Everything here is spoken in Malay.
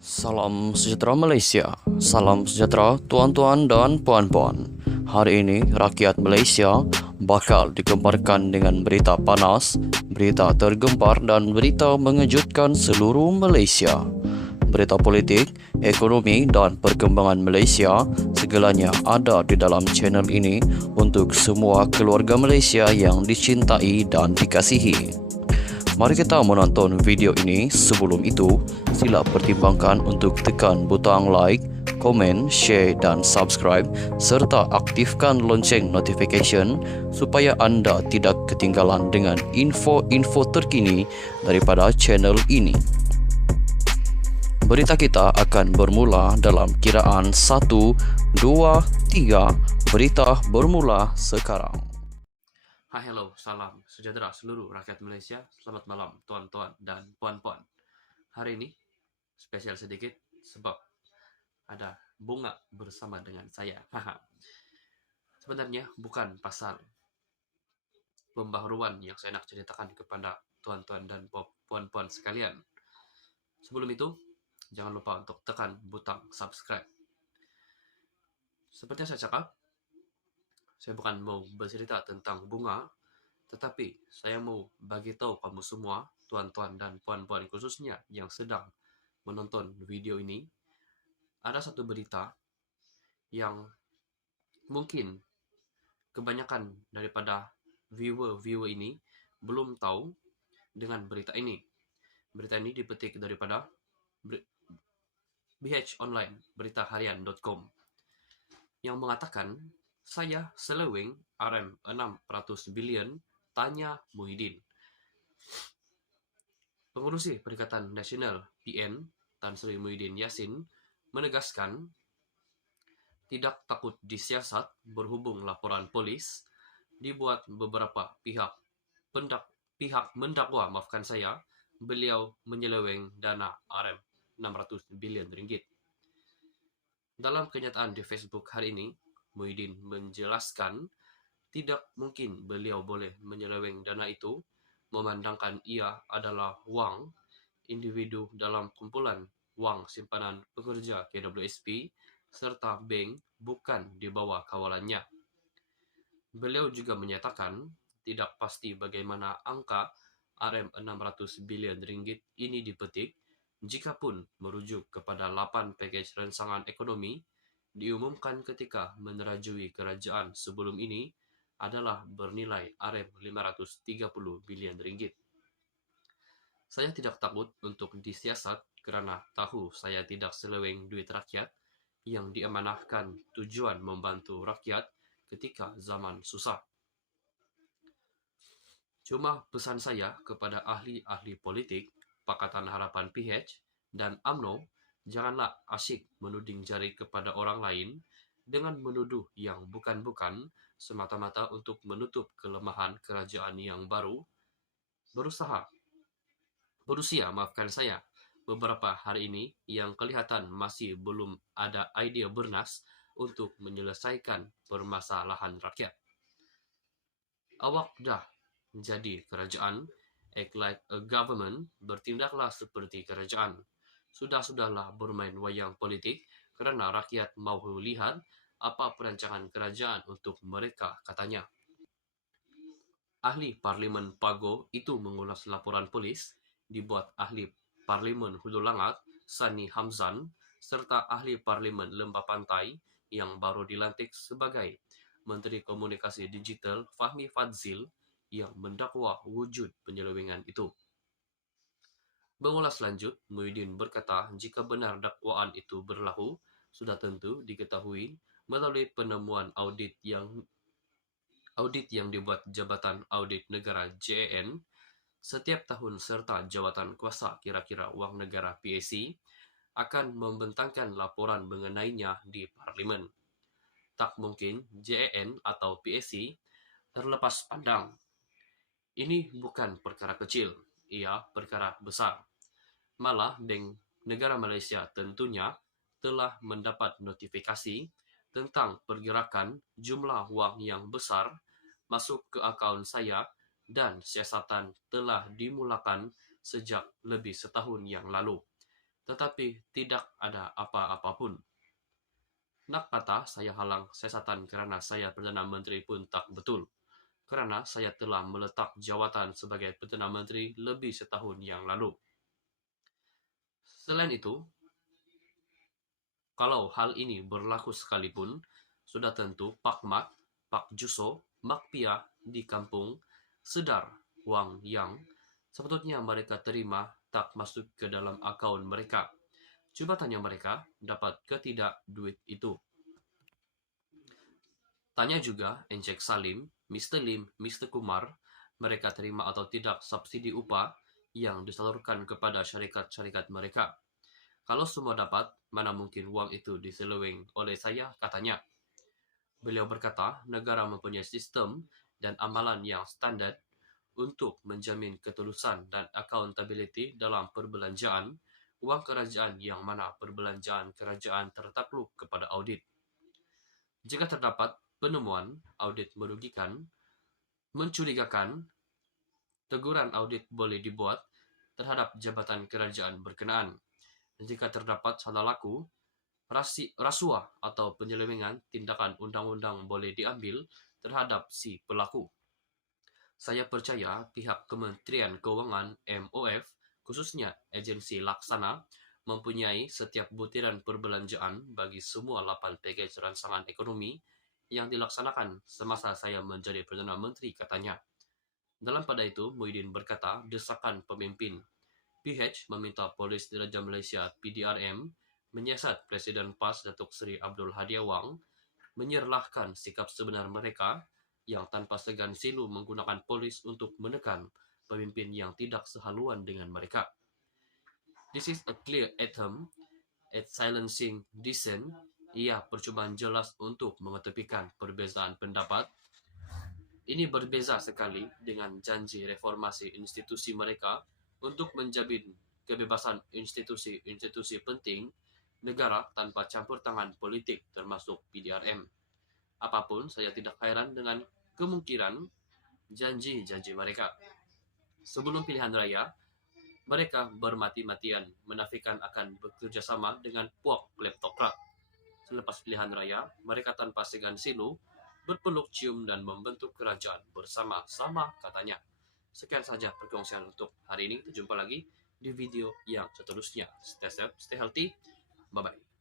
Salam sejahtera Malaysia. Salam sejahtera tuan-tuan dan puan-puan. Hari ini rakyat Malaysia bakal digemparkan dengan berita panas, berita tergempar dan berita mengejutkan seluruh Malaysia. Berita politik, ekonomi dan perkembangan Malaysia segalanya ada di dalam channel ini untuk semua keluarga Malaysia yang dicintai dan dikasihi. Mari kita menonton video ini. Sebelum itu, sila pertimbangkan untuk tekan butang like, komen, share dan subscribe serta aktifkan lonceng notification supaya anda tidak ketinggalan dengan info-info terkini daripada channel ini. Berita kita akan bermula dalam kiraan 1, 2, 3. Berita bermula sekarang. Hai, hello, salam sejahtera seluruh rakyat Malaysia. Selamat malam tuan-tuan dan puan-puan. Hari ini spesial sedikit sebab ada bunga bersama dengan saya. Sebenarnya bukan pasal pembaharuan yang saya nak ceritakan kepada tuan-tuan dan puan-puan sekalian. Sebelum itu, jangan lupa untuk tekan butang subscribe. Seperti yang saya cakap, saya bukan mau bercerita tentang bunga, tetapi saya mau bagi tahu kamu semua, tuan-tuan dan puan-puan khususnya yang sedang menonton video ini, ada satu berita yang mungkin kebanyakan daripada viewer ini belum tahu dengan berita ini. Berita ini dipetik daripada BH Online, beritaharian.com, yang mengatakan, saya seleweng RM600 bilion, tanya Muhyiddin. Pengurusi Perikatan Nasional PN, Tan Sri Muhyiddin Yassin, menegaskan tidak takut disiasat berhubung laporan polis dibuat beberapa pihak mendakwa, beliau menyeleweng dana RM600 bilion ringgit. Dalam kenyataan di Facebook hari ini, Muhyiddin menjelaskan tidak mungkin beliau boleh menyeleweng dana itu, memandangkan ia adalah wang individu dalam kumpulan wang simpanan pekerja KWSP serta bank bukan di bawah kawalannya. Beliau juga menyatakan tidak pasti bagaimana angka RM600 bilion ringgit ini dipetik, jikapun merujuk kepada 8 pakej rangsangan ekonomi diumumkan ketika menerajui kerajaan sebelum ini adalah bernilai RM530 bilion ringgit. Saya tidak takut untuk disiasat kerana tahu saya tidak seleweng duit rakyat yang diamanahkan tujuan membantu rakyat ketika zaman susah. Cuma pesan saya kepada ahli-ahli politik, Pakatan Harapan PH dan UMNO, janganlah asyik menuding jari kepada orang lain dengan menuduh yang bukan-bukan semata-mata untuk menutup kelemahan kerajaan yang berusia beberapa hari ini yang kelihatan masih belum ada idea bernas untuk menyelesaikan permasalahan rakyat. Awak dah jadi kerajaan, act like a government, bertindaklah seperti kerajaan. Sudah-sudahlah bermain wayang politik kerana rakyat mahu lihat apa perancangan kerajaan untuk mereka, katanya. Ahli Parlimen Pago itu mengulas laporan polis dibuat ahli Parlimen Hulu Langat Sani Hamzan serta ahli Parlimen Lembah Pantai yang baru dilantik sebagai Menteri Komunikasi Digital Fahmi Fadzil yang mendakwa wujud penyelewengan itu. Mengulas lanjut, Muhyiddin berkata jika benar dakwaan itu berlaku, sudah tentu diketahui melalui penemuan audit yang dibuat Jabatan Audit Negara JAN setiap tahun serta Jawatan Kuasa Kira-kira Wang Negara PAC akan membentangkan laporan mengenainya di Parlimen. Tak mungkin JAN atau PAC terlepas pandang. Ini bukan perkara kecil, ia perkara besar. Malah Bank Negara Malaysia tentunya telah mendapat notifikasi tentang pergerakan jumlah wang yang besar masuk ke akaun saya dan siasatan telah dimulakan sejak lebih setahun yang lalu. tetapi tidak ada apa-apapun. Nak kata saya halang sesatan karena saya Perdana Menteri pun tak betul. Karena saya telah meletak jawatan sebagai Perdana Menteri lebih setahun yang lalu. Selain itu, kalau hal ini berlaku sekalipun, sudah tentu Pak Mat, Pak Juso, Mak Pia di kampung sedar wang yang sebetulnya mereka terima tak masuk ke dalam akaun mereka. Cuba tanya mereka dapat ke tidak duit itu. Tanya juga Encik Salim, Mr. Lim, Mr. Kumar, mereka terima atau tidak subsidi upah yang disalurkan kepada syarikat-syarikat mereka. Kalau semua dapat, mana mungkin uang itu diseleweng oleh saya, katanya. Beliau berkata, negara mempunyai sistem dan amalan yang standar untuk menjamin ketulusan dan accountability dalam perbelanjaan uang kerajaan yang mana perbelanjaan kerajaan tertakluk kepada audit. Jika terdapat penemuan audit merugikan, mencurigakan, teguran audit boleh dibuat terhadap jabatan kerajaan berkenaan. Jika terdapat salah laku, rasuah atau penyelewengan tindakan undang-undang boleh diambil terhadap si pelaku. Saya percaya pihak Kementerian Keuangan MOF, khususnya agensi laksana, mempunyai setiap butiran perbelanjaan bagi semua 8 package rancangan ekonomi yang dilaksanakan semasa saya menjadi Perdana Menteri, katanya. Dalam pada itu, Muhyiddin berkata, desakan pemimpin PH meminta Polis Diraja Malaysia PDRM menyiasat Presiden PAS Datuk Seri Abdul Hadi Awang menyerlahkan sikap sebenar mereka yang tanpa segan silu menggunakan polis untuk menekan pemimpin yang tidak sehaluan dengan mereka. This is a clear attempt at silencing dissent. Ia percubaan jelas untuk mengetepikan perbezaan pendapat. Ini berbeza sekali dengan janji reformasi institusi mereka untuk menjamin kebebasan institusi-institusi penting negara tanpa campur tangan politik termasuk PDRM. Apapun, saya tidak heran dengan kemungkinan janji-janji mereka. Sebelum pilihan raya, mereka bermati-matian menafikan akan bekerja sama dengan puak kleptokrat. Selepas pilihan raya, mereka tanpa segan silu berpeluk cium dan membentuk kerajaan bersama-sama, katanya. Sekian saja perkongsian untuk hari ini. Kita jumpa lagi di video yang seterusnya. Stay safe, stay healthy. Bye-bye.